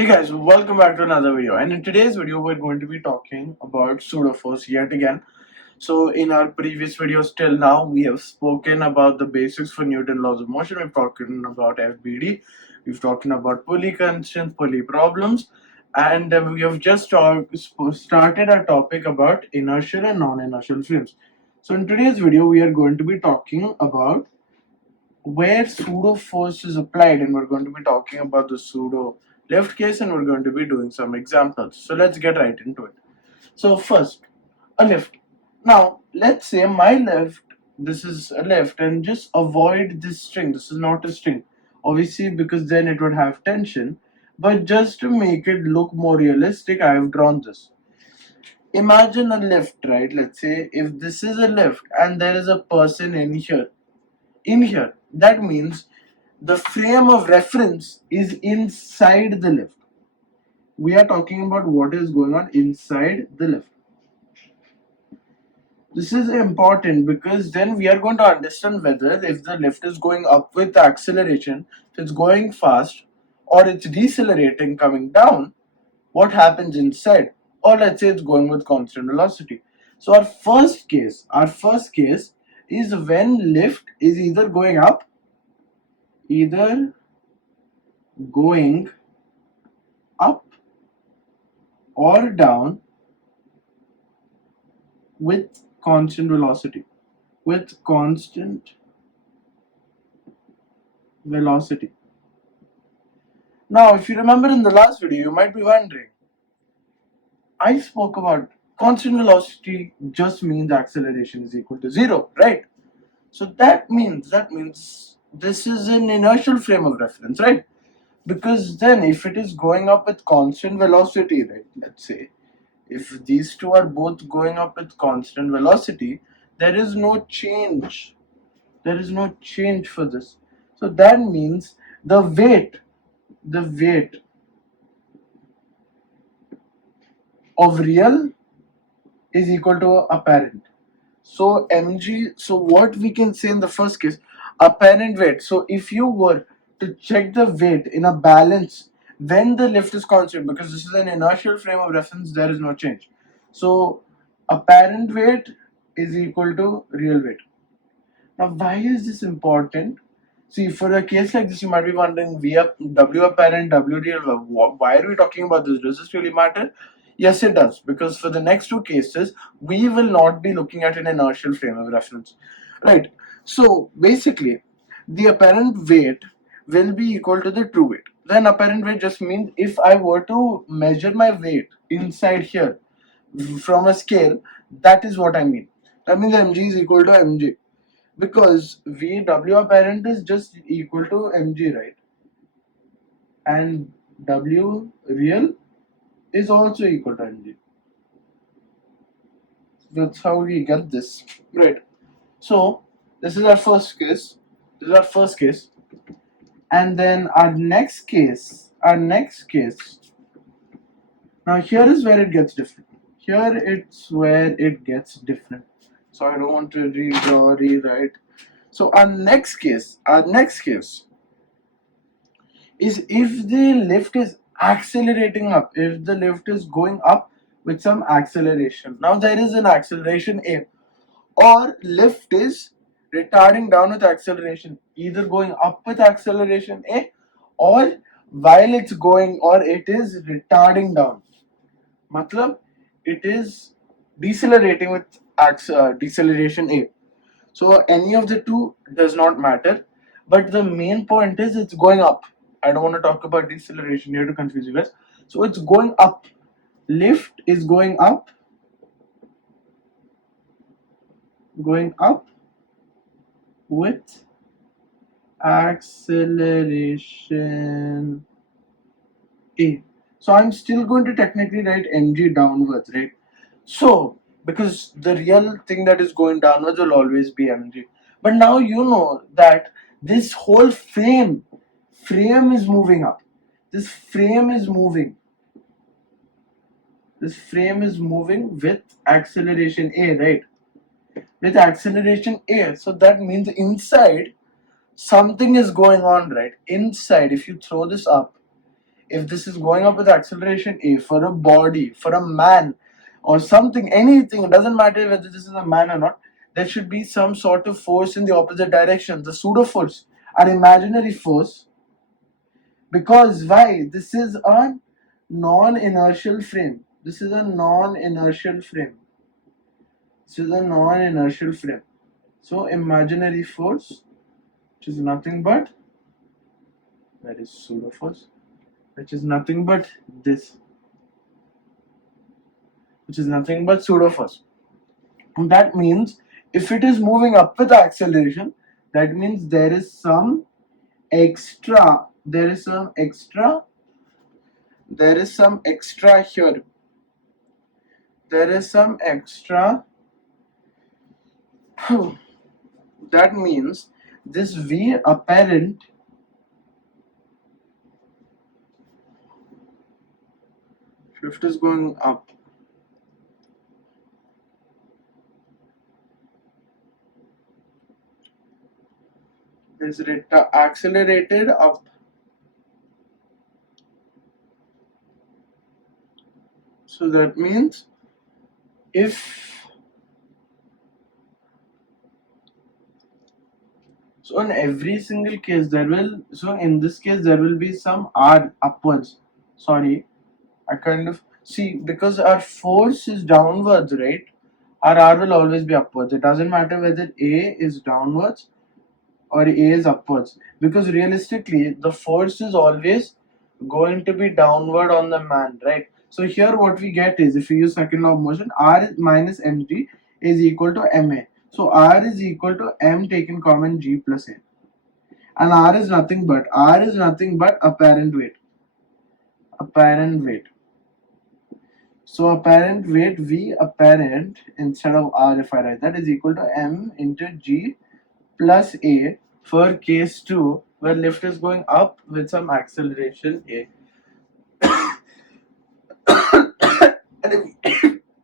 Hey guys, welcome back to another video. And in today's video, we're going to be talking about pseudo force yet again. So, in our previous videos till now, we have spoken about the basics for Newton laws of motion. We've talked about FBD, we've talked about pulley constants, pulley problems, and we have just started a topic about inertial and non-inertial frames. So, in today's video, we are going to be talking about where pseudo force is applied, and we're going to be talking about the pseudo lift case, and we're going to be doing some examples. So let's get right into it. So first, a lift. Now let's say my lift, this is a lift, and just avoid this string. This is not a string, obviously, because then it would have tension. But just to make it look more realistic, I have drawn this. Imagine a lift, right? Let's say if this is a lift and there is a person in here, that means the frame of reference is inside the lift. We are talking about what is going on inside the lift. This is important because then we are going to understand whether if the lift is going up with acceleration, if it's going fast, or it's decelerating coming down, what happens inside? Or let's say it's going with constant velocity. So our first case is when lift is either going up or down with constant velocity. Now, if you remember in the last video, you might be wondering, I spoke about constant velocity just means acceleration is equal to 0, right? So that means this is an inertial frame of reference, right? Because then if it is going up with constant velocity, right, let's say if these two are both going up with constant velocity, there is no change. There is no change for this. So that means the weight of real is equal to apparent. So mg, so what we can say in the first case, apparent weight. So if you were to check the weight in a balance when the lift is constant, because this is an inertial frame of reference, there is no change. So apparent weight is equal to real weight. Now why is this important? See, for a case like this, you might be wondering, W apparent, W real, why are we talking about this? Does this really matter? Yes, it does, because for the next two cases, we will not be looking at an inertial frame of reference. Right. So basically, the apparent weight will be equal to the true weight. Then apparent weight just means if I were to measure my weight inside here from a scale, that is what I mean. That means mg is equal to mg, because W apparent is just equal to mg, right? And W real is also equal to mg. That's how we get this, right? So this is our first case. And then our next case. Now here is where it gets different. So I don't want to rewrite. So our next case is if the lift is accelerating up, if the lift is going up with some acceleration. Now there is an acceleration A, or lift is retarding down with acceleration, either going up with acceleration A, or while it's going, or it is retarding down. Matlab, it is decelerating with deceleration A. So any of the two does not matter, but the main point is it's going up. I don't want to talk about deceleration here to confuse you guys. So it's going up. Lift is going up with acceleration A. So I'm still going to technically write mg downwards, right? So because the real thing that is going downwards will always be mg. But now you know that this whole frame is moving up. This frame is moving with acceleration A, right? With acceleration A. So that means inside something is going on, right? Inside, if you throw this up, if this is going up with acceleration a for a body, for a man or something, anything, it doesn't matter whether this is a man or not, there should be some sort of force in the opposite direction, the pseudo force, an imaginary force. Because why? This is a non-inertial frame. This is a non-inertial frame. This is a non-inertial frame. So imaginary force, which is nothing but, that is pseudo force, which is nothing but this, which is nothing but pseudo force. And that means if it is moving up with acceleration, that means there is some extra, there is some extra here. There is some extra. That means this V apparent shift is going up. Is accelerated up. So that means if, so in every single case there will, so in this case there will be some R upwards. Sorry, I kind of see, because our force is downwards, right? Our R will always be upwards. It doesn't matter whether A is downwards or A is upwards, because realistically the force is always going to be downward on the man, right? So here what we get is, if we use second law of motion, R minus mg is equal to ma. So R is equal to m taken common g plus a, and R is nothing but apparent weight. Apparent weight. So apparent weight, V apparent instead of R, if I write that, is equal to m into g plus a for case 2, where lift is going up with some acceleration a. And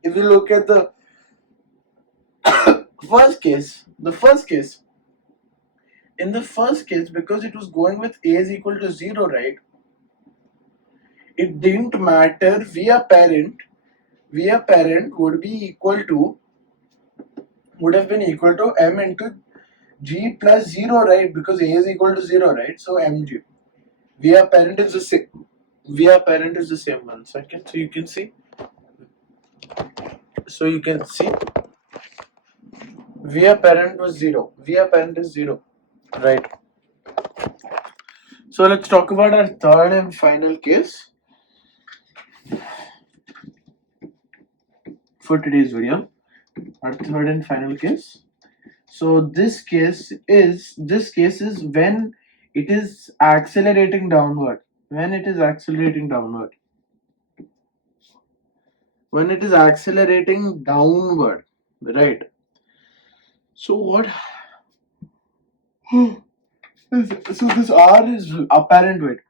if you look at the first case, in the first case, because it was going with a is equal to 0, right? It didn't matter. V apparent would have been equal to m into g plus 0, right? Because a is equal to 0, right? So mg. V apparent is the same. V apparent is the same. 1 second. So you can see. V apparent was 0. V apparent is 0, right? So let's talk about our third and final case for today's video. Our third and final case. So this case is when it is accelerating downward. When it is accelerating downward. When it is accelerating downward, right? So what? So this R is apparent weight,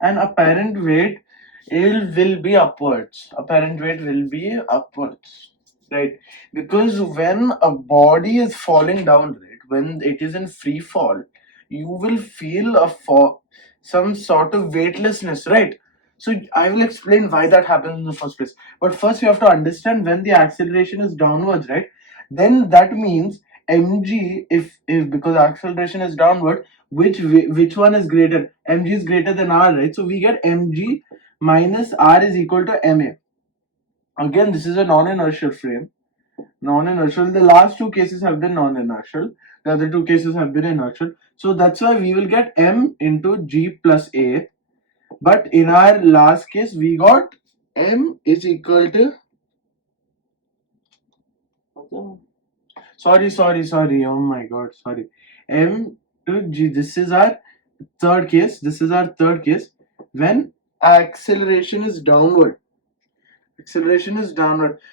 and apparent weight will be upwards. Apparent weight will be upwards, right? Because when a body is falling down, right, when it is in free fall, you will feel some sort of weightlessness, right? So I will explain why that happens in the first place. But first you have to understand, when the acceleration is downwards, right, then that means mg, if because acceleration is downward, which one is greater? Mg is greater than r, right? So we get mg minus r is equal to ma. Again, this is a non-inertial frame. Non-inertial. The last two cases have been non-inertial. The other two cases have been inertial. So that's why we will get m into g plus a. But in our last case, we got m is equal to. Sorry. Oh my god, sorry. M to g. This is our third case. When acceleration is downward.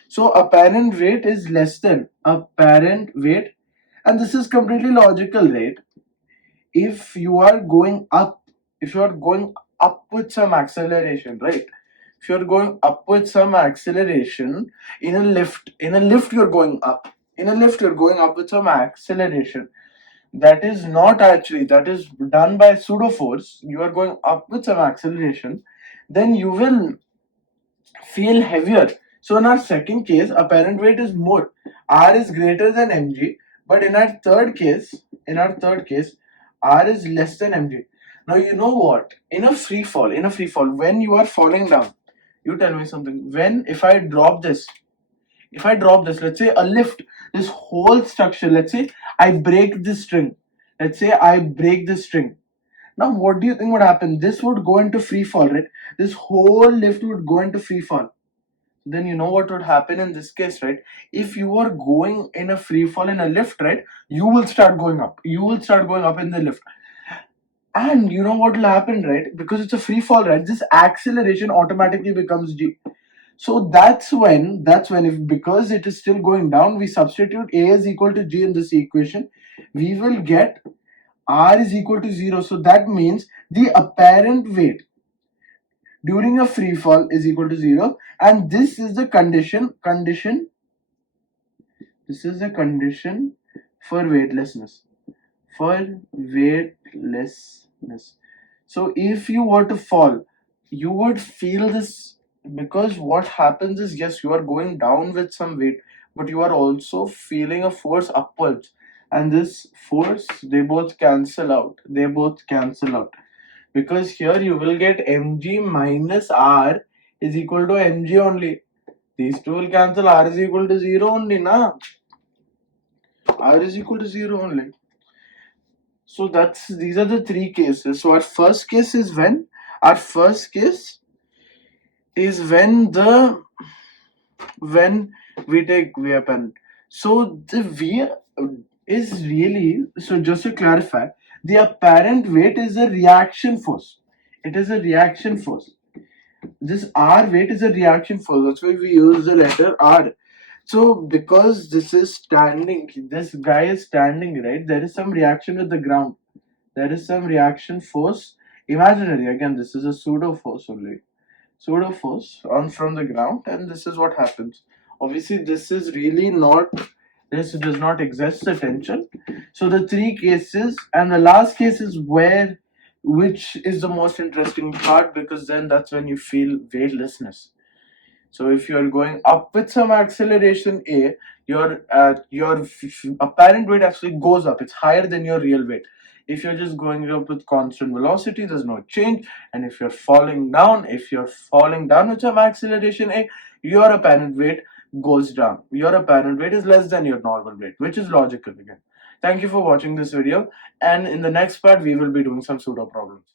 So apparent weight is less than apparent weight, and this is completely logical, right? If you are going up with some acceleration, right? If you're going up with some acceleration in a lift you're going up with some acceleration. That is not actually, that is done by pseudo force. You are going up with some acceleration, then you will feel heavier. So in our second case, apparent weight is more. R is greater than mg, but in our third case, R is less than mg. Now you know what? In a free fall, when you are falling down, you tell me something. When if I drop this, let's say a lift, this whole structure, let's say I break this string. Let's say I break this string. Now, what do you think would happen? This would go into free fall, right? This whole lift would go into free fall. Then you know what would happen in this case, right? If you are going in a free fall in a lift, right, you will start going up. You will start going up in the lift. And you know what will happen, right? Because it's a free fall, right? This acceleration automatically becomes g. So that's when if because it is still going down, we substitute a is equal to g in this equation, we will get r is equal to 0. So that means the apparent weight during a free fall is equal to 0, and this is the condition for weightlessness. So if you were to fall, you would feel this, because what happens is, yes, you are going down with some weight, but you are also feeling a force upwards, and this force, they both cancel out, because here you will get mg minus r is equal to mg only. These two will cancel, r is equal to 0 only, na? R is equal to 0 only. So these are the three cases. So our first case is when when we take V apparent. So the V is really, so just to clarify, the apparent weight is a reaction force. It is a reaction force. This R weight is a reaction force. That's why we use the letter R. So because this guy is standing, right? There is some reaction with the ground. There is some reaction force, imaginary. Again, this is a pseudo force only. Pseudo force on from the ground, and this is what happens. Obviously, this does not exist, the tension. So the three cases, and the last case is which is the most interesting part, because then that's when you feel weightlessness. So if you are going up with some acceleration a, your apparent weight actually goes up. It's higher than your real weight. If you're just going up with constant velocity, there's no change. And if you're falling down, with some acceleration a, your apparent weight goes down. Your apparent weight is less than your normal weight, which is logical again. Thank you for watching this video. And in the next part, we will be doing some pseudo problems.